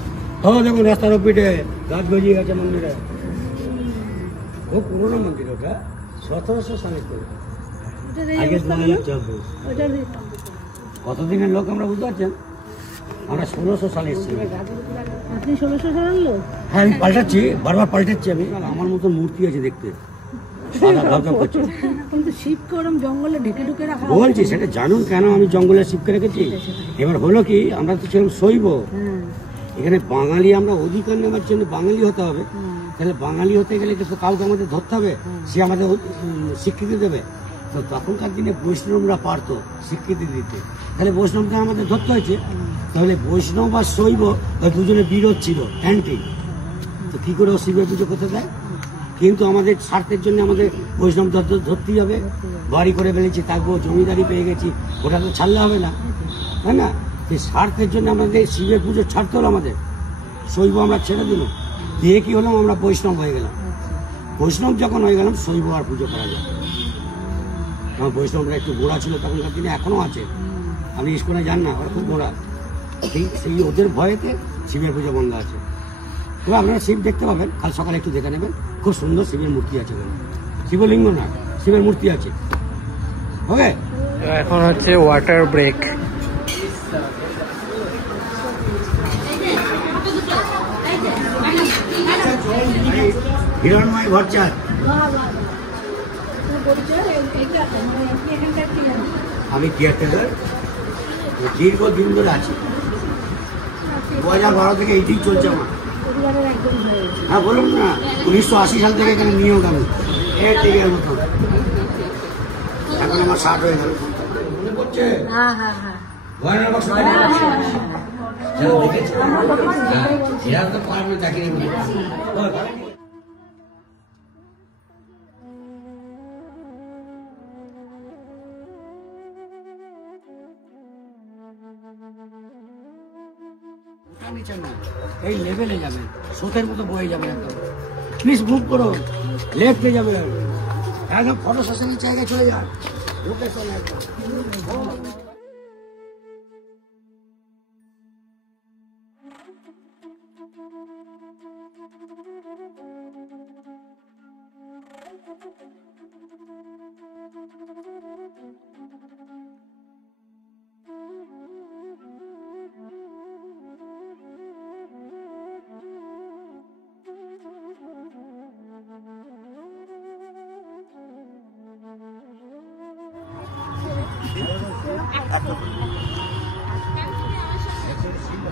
দেখুন রাস্তার ওপিটে গাছ গজিয়ে গেছে মন্দিরে, খুব পুরোনো মন্দির ওটা, 1700 সালের করে। আগে 2024 কতদিনের লোক আমরা বুঝতে পারছেন? আমরা 1600 সালে এসেছি। আপনি 1600 সালের লোক? হ্যাঁ, আমি পাল্টাচ্ছি, বারবার পাল্টাচ্ছি আমি। আমার মতো মূর্তি আছে দেখতে, কিন্তু শিবকে ওরকম জঙ্গলে ঢেকে ঢুকে রাখা বলছি, সেটা জানুন কেন আমি জঙ্গলে শিবকে রেখেছি। এবার হলো কি, আমরা তো ছিলাম শৈব, এখানে বাঙালি, আমরা অধিকার নেওয়ার জন্য বাঙালি হতে হবে। তাহলে বাঙালি হতে গেলে কিন্তু কাউকে আমাদের ধরতে হবে, সে আমাদের স্বীকৃতি দেবে। তো তখনকার দিনে বৈষ্ণবরা পারতো স্বীকৃতি দিতে, তাহলে বৈষ্ণবরা আমাদের ধরতে হয়েছে। তাহলে বৈষ্ণব আর শৈব দুজনের বিরোধ ছিল, অ্যান্টি। তো কী করে ও শিবের পুজো করতে দেয়? কিন্তু আমাদের স্বার্থের জন্য আমাদের বৈষ্ণব ধরতেই হবে। বাড়ি করে ফেলেছি, থাকবো, জমিদারি পেয়ে গেছি, ওটা তো ছাড়লে হবে না, তাই না? সেই স্বার্থের জন্য আমাদের শিবের পুজো ছাড়তে হলো আমাদের। শৈব আমরা ছেড়ে দিল, দিয়ে কি হলাম, আমরা বৈষ্ণব হয়ে গেলাম। বৈষ্ণব যখন হয়ে গেলাম, শৈব আর পুজো করা যায়। আমার বৈষ্ণবরা একটু গোড়া ছিল তখনকার দিনে, এখনও আছে। আপনি ইস্কনে যান না, ওরা খুব গোড়া। সেই ওদের ভয়েতে শিবের পুজো বন্ধ আছে। তবে আপনারা শিব দেখতে পাবেন, কাল সকালে একটু দেখে নেবেন, খুব সুন্দর শিবের মূর্তি আছে। শিবলিঙ্গ না, শিবের মূর্তি আছে। ওকে, এখন হচ্ছে ওয়াটার ব্রেক। হিরণময় ভট্টাচার্য, আমি কেয়ারটেকার, দীর্ঘদিন ধরে আছি। 2012 থেকে এইটাই চলছে আমার। হ্যাঁ বলুন না, 1980 সাল থেকে এখানে নিয়োগ আমি, এর মতো। এখন আমার 60 হয়ে গেল। মনে পড়ছে? গয়নার বাক্স দেখেছি, এরা তো পারবে, চাকরি এই লেভেলে যাবেন, স্রোতের মতো বয়ে যাবেন একদম। প্লিজ মুভ করো, লেফটে যাবেন, একদম ফটো সেশনের জায়গায় চলে যান। লোকেশন একদম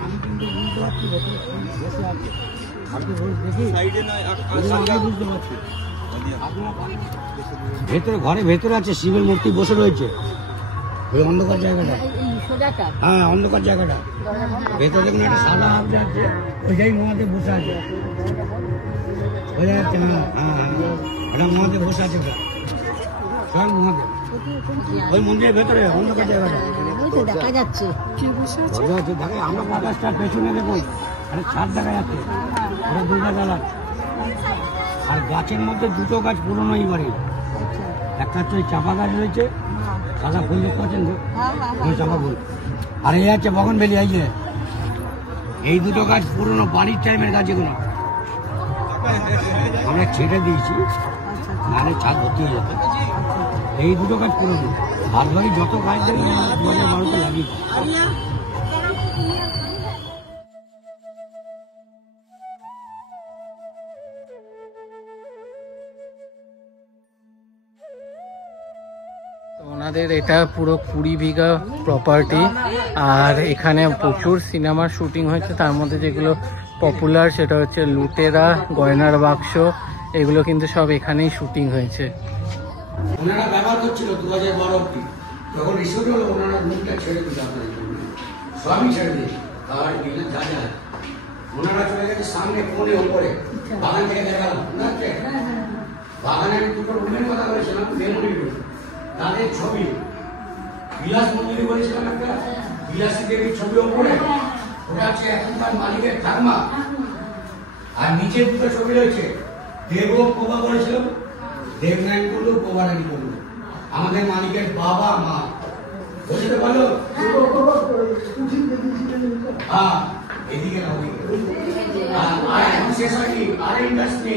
আমি কিন্তু বুঝতে পারছি ভেতরে বসে আছে, আমি তো দেখি বুঝতে পারছি ভেতরে, ঘরে ভেতরে আছে শিবের মূর্তি বসে রয়েছে ওই অন্ধকার জায়গাটা। হ্যাঁ, অন্ধকার জায়গাটা ভেতরে দেখুন একটা সাদা হাবড়ে আছে, ওইটাই মহাদেব বসে আছে, বোঝা যাচ্ছে? হ্যাঁ হ্যাঁ হ্যাঁ, এটা মহাদেব বসে আছে, স্বয়ং মহাদেব ওই মন্দিরের ভেতরে অন্ধকার জায়গাটা দেখা যাচ্ছে। দেখে আমরা প্রকাশটার পেছনে দেখুন একটা ছাদ দেখা যাচ্ছে, ওটা দুর্গা জ্বালা। আর গাছের মধ্যে দুটো গাছ পুরনো এই বাড়ি, একটা হচ্ছে ওই চাপা গাছ রয়েছে, সাদা ফুল দেখতে পাচ্ছেন তো, ওই চাপা ফুল। আর এই আছে বগনভেলি, এই যে এই দুটো গাছ পুরনো বাড়ির টাইমের গাছ, এগুলো আমরা ছেটে দিয়েছি, নাহলে ছাদ ভর্তি হয়ে যেত। এই দুটো গাছ পুরনো, বাদ বাকি যত গাছ দেখবেন 2012-তে লাগিয়ে। ওনাদের এটা পুরো 20 বিঘা প্রপার্টি, আর এখানে প্রচুর সিনেমার শুটিং হয়েছে। তার মধ্যে যেগুলো পপুলার সেটা হচ্ছে লুটেরা, গয়নার বাক্স, এগুলো কিন্তু সব এখানেই শুটিং হয়েছে। ওনারা ব্যবহার করছিল 2012 অব্দি, যখন রিসোর্ট হলো ওনারা রুমটা ছেড়ে দিল, আপনাদের সবই ছেড়ে দিল। আর যা যা ওনারা চলে গেছে সামনে কোণে ওপরে, বাগান থেকে দেখালাম না, বাগানে আমি দুটো রুমের কথা বলেছিলাম, মেমোরি রুম, তাদের ছবি বিলাস মন্দিরে বলেছিলাম, একটা বিলাসী দেবীর ছবি ওপরে, ওটা হচ্ছে এখনকার মালিকের ঠাকুমা। আর নিচে দুটো ছবি রয়েছে, দেব প্রভা বলেছিলাম, দেবনারায়ণ কুণ্ডু, প্রভারানী কুণ্ডু, আমাদের মালিকের বাবা মা। বুঝতে পারলো? হ্যাঁ, এদিকে না ওদিকে। আর এখন শেষ হয়নি, আর ইন্ডাস্ট্রি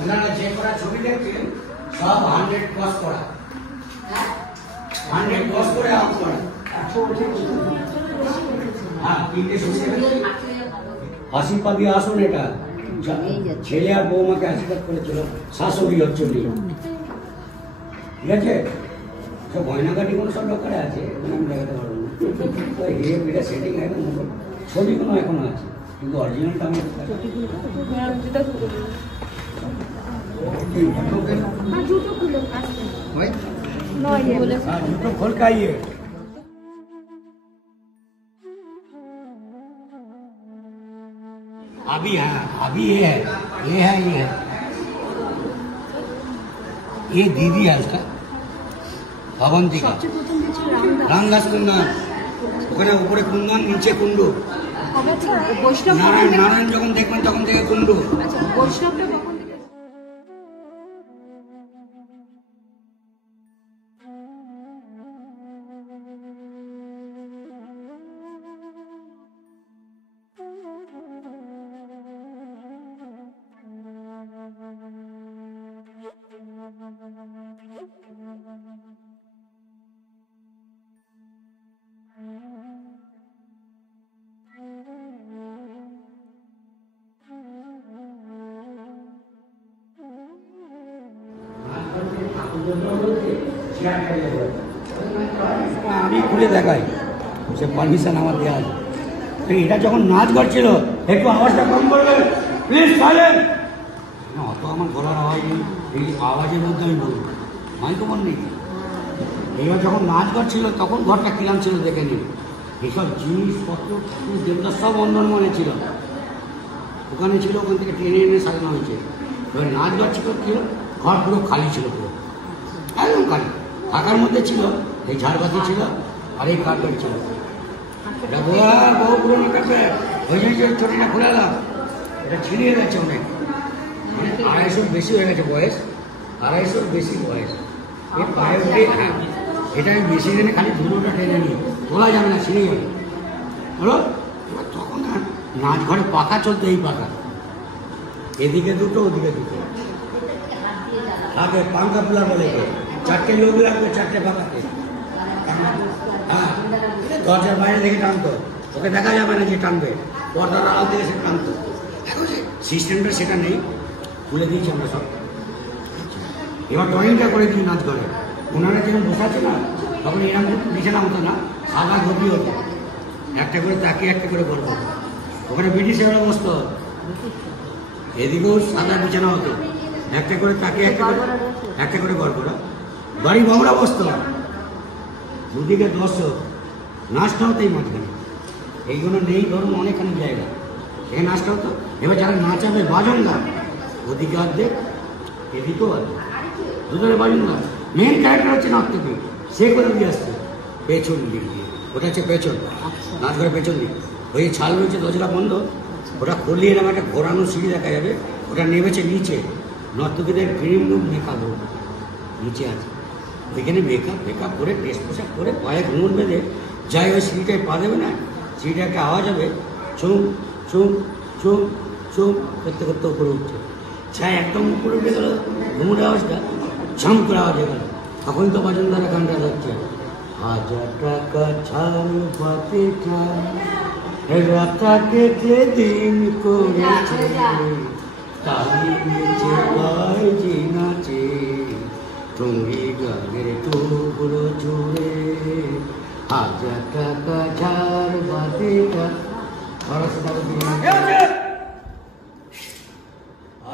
ওনারা যে করা ছবি দেখছেন সব 100 ক্রস করা, 100 ক্রস করে আউট করা। হ্যাঁ, তিনটে শুষে আশীর্বাদ দিয়ে আসুন। এটা ছেলে আর বৌমাকে আশীর্বাদ করেছিল, শাশুড়ি হচ্ছে, ঠিক আছে? সব গয়নাঘাটি কোনো সব দরকারে আছে, আমি দেখাতে পারবো না। হিরে পিঠা সেটিং এখন ছবিগুলো এখনো আছে, কিন্তু অরিজিনালটা আমি जूतो खोल के आइए। अभी ये है, ये दीदी है उसका, भवंती का रामदास कुंदन, ওখানে উপরে কুন্দন, নিচে কুন্ডু। নারায়ণ যখন দেখবেন তখন থেকে কুন্ডু। আমি খুলে দেখাই, সে পারমিশন আমার দেওয়া আছে। এটা যখন নাচ করছিল, একটু আওয়াজটা কম করবে প্লিজ, সাইলেন্ট। অত আমার গলার আওয়াজ নেই, এই আওয়াজের মধ্যে আমি বলবো, মাইক্রোফোন নেই। এইবার যখন নাচ করছিল তখন ঘরটা কিরাম ছিল দেখে নিন। এইসব জিনিসপত্র দেবতার সব অন্দরমনে ছিল, ওখানে ছিল, ওখান থেকে টেনে এনে সাজানো হয়েছে। এবার নাচ করছিল ছিল, ঘর পুরো খালি ছিল, পুরো একদম খালি। ফাঁকার মধ্যে ছিল এই ঝাড়বাতি ছিল আর এই কার্পেট ছিল। এটা বহু পুরোনো কার্পেট, ওই যে ছটিটা খুলে এলাম, এটা ছিঁড়িয়ে গেছে অনেক, মানে 250 বেশি হয়ে গেছে বয়স, 250 বেশি বয়স। এই পায়ে উঠে এটা আমি বেশি দিনে খালি ধুলোটা টেনে নিই, তোলা যাবে না, ছিঁড়ে যাবে বলো। তখন নাচ ঘরে পাখা চলতো, এই পাখা, এদিকে দুটো ওদিকে দুটো, আগে পাঙ্খা ফুলা বলে, 4টে লোক লাগবে 4টে পাখাতে। হ্যাঁ, দরজার বাইরে থেকে টানতো, ওকে দেখা যাবে না যে টানবে, পর্দার আড়াল থেকে সে টানতো। এখন সিস্টেমটা সেটা নেই, খুলে দিয়েছি আমরা সব। এবার ড্রয়িংটা করে দিই নাচ ঘরে, ওনারা যেরকম বসাচ্ছে না, তখন এরকম বিছানা হতো না, সাদা ঘটি হতো, একটা করে তাকিয়ে একটা করে গল্প। ওখানে ব্রিটিশেরা বসতো, এদিকেও সাদা বিছানা হতো, একটা করে তাকিয়ে একটা করে গল্প। বাড়ি বাংলা বসতো, দুদিকে দর্শক, নাচটা হতো এই মাঝখানে। এইগুলো নেই ধরুন অনেকখানি জায়গা, এই নাচটা হতো। এবার যারা নাচাবে বাজনদার, ওদিকে অর্ধেক এদিকেও অর্ধেক, দুজনে বাজনদার। মেন ক্যারেক্টার হচ্ছে নাট্যটি, সে করে দিয়ে আসছে পেছন দিক দিয়ে, ওটা হচ্ছে পেছন, নাচ করে পেছন দিক। ওই ছাল রয়েছে দরজাটা বন্ধ, ওটা খুললে এরকম একটা ঘোরানো সিঁড়ি দেখা যাবে, ওটা নেমেছে নিচে। নর্তকীদের গ্রিন রুম মেকআপ রুম নিচে আছে, ওইখানে মেকআপ করে ড্রেস পোশাক করে পায়ে ঘুমন বেঁধে যাই ওই সিঁড়িটায় পা দেবে না, সিঁড়িটা একটা আওয়াজ হবে, চুম চুম চুম চুম করতে করতে উপরে উঠছে। ছায় একদম উপরে উঠে গেল, ঘুমুর আওয়াজটা ঝাম করে আওয়াজ হয়ে গেল। তখন তো বাজনদারা গানটা যাচ্ছে, 1000 টাকা ছাড় বাতে রাতা কেটে দিন করেছে, তালি নিচে বাজি নাচে, টঙ্গি গানের টুকরো জুড়ে, 1000 টাকা ছাড় বাতে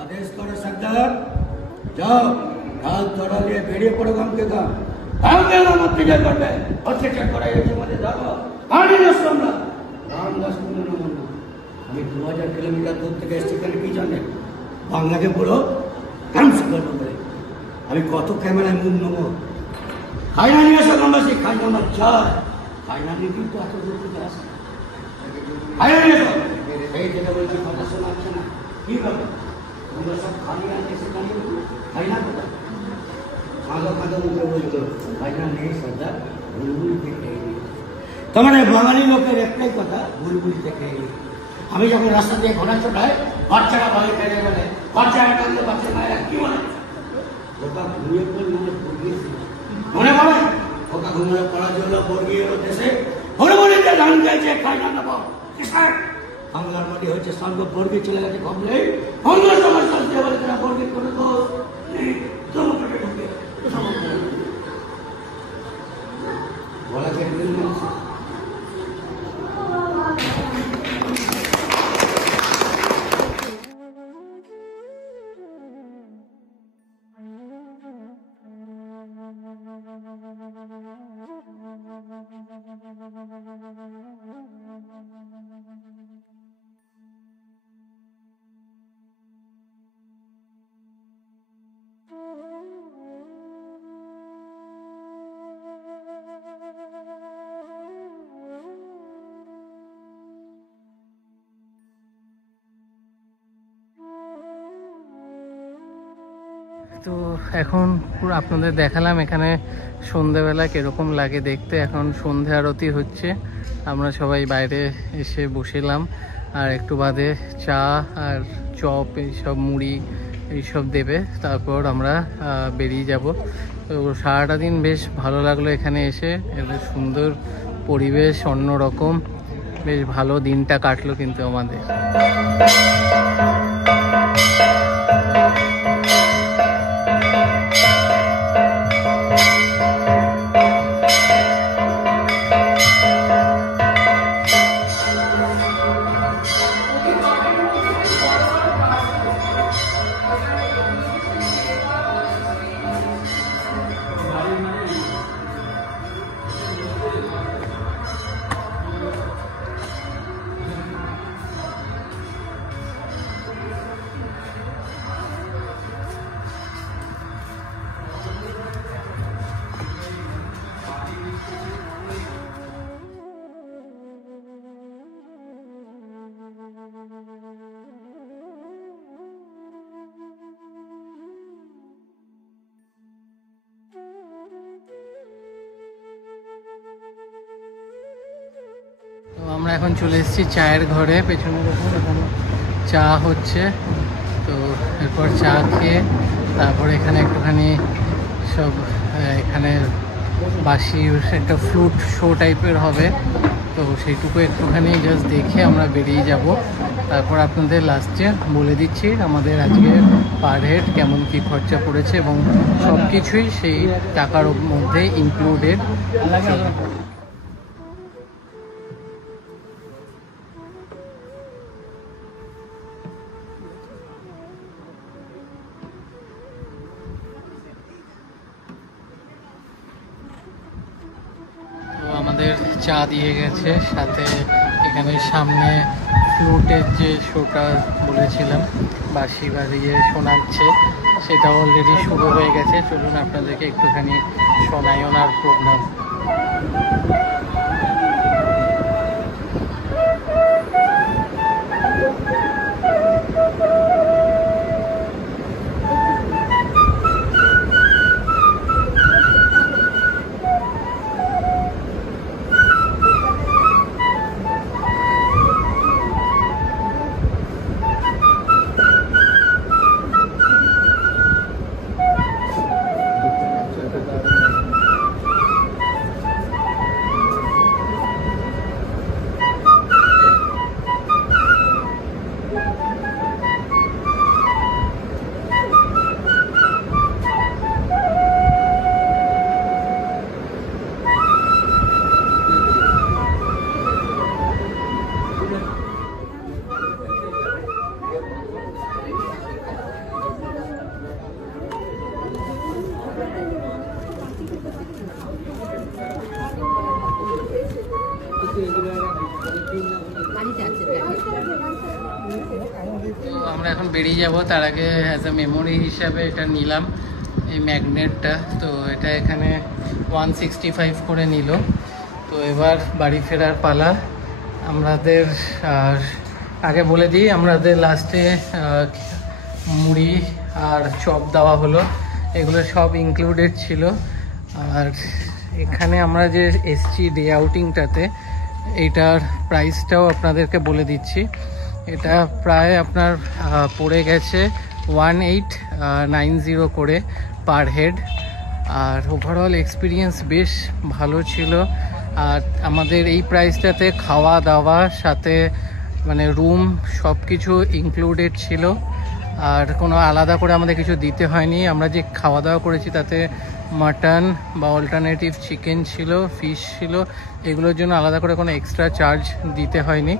आदेश करो सरदार, जाओ ढाल तोड़ा लिए बेड़िए पड़ो काम के काम देना मत कीजिए करते अच्छे चेक करा ये मध्य जाओ पानी न सुनना रामदास को न मानना। हमें 2000 किलोमीटर दूर থেকে স্টেশন কি জানেন, বাংলাকে পুরো কামস করতে পারে। আমি কত ক্যামেরায় মুখ নেবো, খাইনা নিয়ে এসো গঙ্গাসি, খাইনা আমার চার, খাইনা নিয়ে কিন্তু এত দূর থেকে আসে, খাইনা নিয়ে এসো। এই যেটা বলছি কথা শোনা হচ্ছে না, কি করবো তোমরা সব খালি আনতে এসে দাঁড়িয়ে খাইনা কোথায়, কাঁদো কাঁদো মুখে বলতো খাইনা নেই সর্দার, বুলবুলিতে খেয়ে নি। তোমাদের বাঙালি লোকের একটাই কথা, বুলবুলিতে খেয়ে নি। আমি যখন রাস্তা দিয়ে ঘোড়া ছোটায় বাচ্চারা ভয় পেয়ে গেলে, বাচ্চারা কাঁদলে বাচ্চা মায়েরা কি বলে, ওটা ঘুমিয়ে পড়ল মানে পড়িয়েছিল মনে পড়ে, ওটা ঘুমিয়ে পড়ার জন্য পড়িয়ে এলো দেশে বলে বলে যে ধান গাইছে খাইনা নেবো কিসার। বাংলার মাটি হচ্ছে সর্ব বর্গে চলে গেছে কমলে, অন্য সমাজ চলতে বলে তারা বর্গে করে তো জমকাটে ঢুকে বলা যায়। তো এখন পুরো আপনাদের দেখালাম এখানে সন্ধ্যেবেলা কিরকম লাগে দেখতে। এখন সন্ধে আরতি হচ্ছে, আমরা সবাই বাইরে এসে বসেলাম, আর একটু বাদে চা আর চপ এইসব মুড়ি এইসব দেবে, তারপর আমরা বেরিয়ে যাব। তো সারাটা দিন বেশ ভালো লাগলো এখানে এসে, এদের সুন্দর পরিবেশ, অন্যরকম, বেশ ভালো দিনটা কাটলো কিন্তু আমাদের। আমরা এখন চলে এসেছি চায়ের ঘরে, পেছনে দেখুন এখানে চা হচ্ছে। তো এরপর চা খেয়ে তারপর এখানে একটুখানি সব এখানে বাসি একটা ফ্লুট শো টাইপের হবে, তো সেইটুকু একটুখানি জাস্ট দেখে আমরা বেরিয়ে যাব। তারপর আপনাদের লাস্টে বলে দিচ্ছি আমাদের আজকে পার হেড কেমন কী খরচা পড়েছে, এবং সব কিছুই সেই টাকার মধ্যে ইনক্লুডেড। আমাদের চা দিয়ে গেছে, সাথে এখানে সামনে ফ্লুটের যে শোটা বলেছিলাম বাঁশি বাজিয়ে শোনাচ্ছে সেটা অলরেডি শুরু হয়ে গেছে। চলুন আপনাদেরকে একটুখানি শোনাই ওনার প্রোগ্রাম। তো আমরা এখন বেরিয়ে যাব, তার আগে অ্যাজ এ মেমোরি হিসাবে এটা নিলাম এই ম্যাগনেটটা। তো এটা এখানে 165 করে নিল। তো এবার বাড়ি ফেরার পালা আমাদের। আর আগে বলে দিই, আমাদের লাস্টে মুড়ি আর চপ দেওয়া হলো, এগুলো সব ইনক্লুডেড ছিল। আর এখানে আমরা যে এসছি ডে আউটিংটাতে, এইটার প্রাইসটাও আপনাদেরকে বলে দিচ্ছি। এটা প্রায় আপনার পড়ে গেছে 1890 করে পার হেড। আর ওভারঅল এক্সপিরিয়েন্স বেশ ভালো ছিল। আর আমাদের এই প্রাইসটাতে খাওয়া দাওয়া সাথে মানে রুম সব কিছু ইনক্লুডেড ছিল। আর কোনো আলাদা করে আমাদের কিছু দিতে হয়নি। আমরা যে খাওয়া দাওয়া করেছি তাতে মাটন বা অল্টারনেটিভ চিকেন ছিল, ফিশ ছিল, এগুলোর জন্য আলাদা করে কোনো এক্সট্রা চার্জ দিতে হয়নি।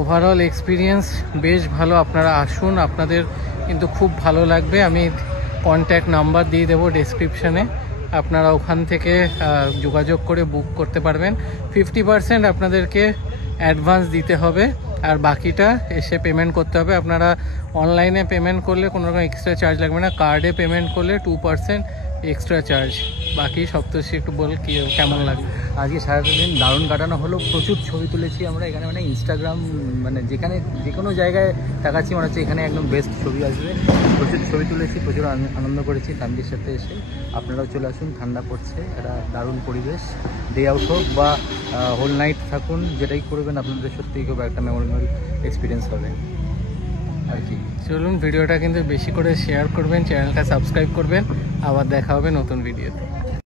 ওভারঅল এক্সপিরিয়েন্স বেশ ভালো। আপনারা আসুন, আপনাদের কিন্তু খুব ভালো লাগবে। আমি কন্ট্যাক্ট নাম্বার দিয়ে দেবো ডেসক্রিপশানে, আপনারা ওখান থেকে যোগাযোগ করে বুক করতে পারবেন। 50% আপনাদেরকে অ্যাডভান্স দিতে হবে, আর বাকিটা এসে পেমেন্ট করতে হবে। আপনারা অনলাইনে পেমেন্ট করলে কোনো রকম এক্সট্রা চার্জ লাগবে না, কার্ডে পেমেন্ট করলে 2% এক্সট্রা চার্জ। বাকি সপ্তর্ষি একটু বল কি কেমন লাগে? আজকে সারাটা দিন দারুণ কাটানো হলো, প্রচুর ছবি তুলেছি আমরা এখানে। মানে ইনস্টাগ্রাম মানে যেখানে যে কোনো জায়গায় তাকাচ্ছি মনে হচ্ছে এখানে একদম বেস্ট ছবি আসবে। প্রচুর ছবি তুলেছি, প্রচুর আনন্দ করেছি ফ্যামিলির সাথে এসে। আপনারাও চলে আসুন, ঠান্ডা পড়ছে, একটা দারুণ পরিবেশ। ডে আউট হোক বা হোল নাইট থাকুন, যেটাই করবেন আপনাদের সত্যিই খুব একটা মেমোরেবল এক্সপিরিয়েন্স হবে আর কি। চলুন ভিডিওটা কিন্তু বেশি করে শেয়ার করবেন, চ্যানেলটা সাবস্ক্রাইব করবেন। আবার দেখা হবে নতুন ভিডিওতে।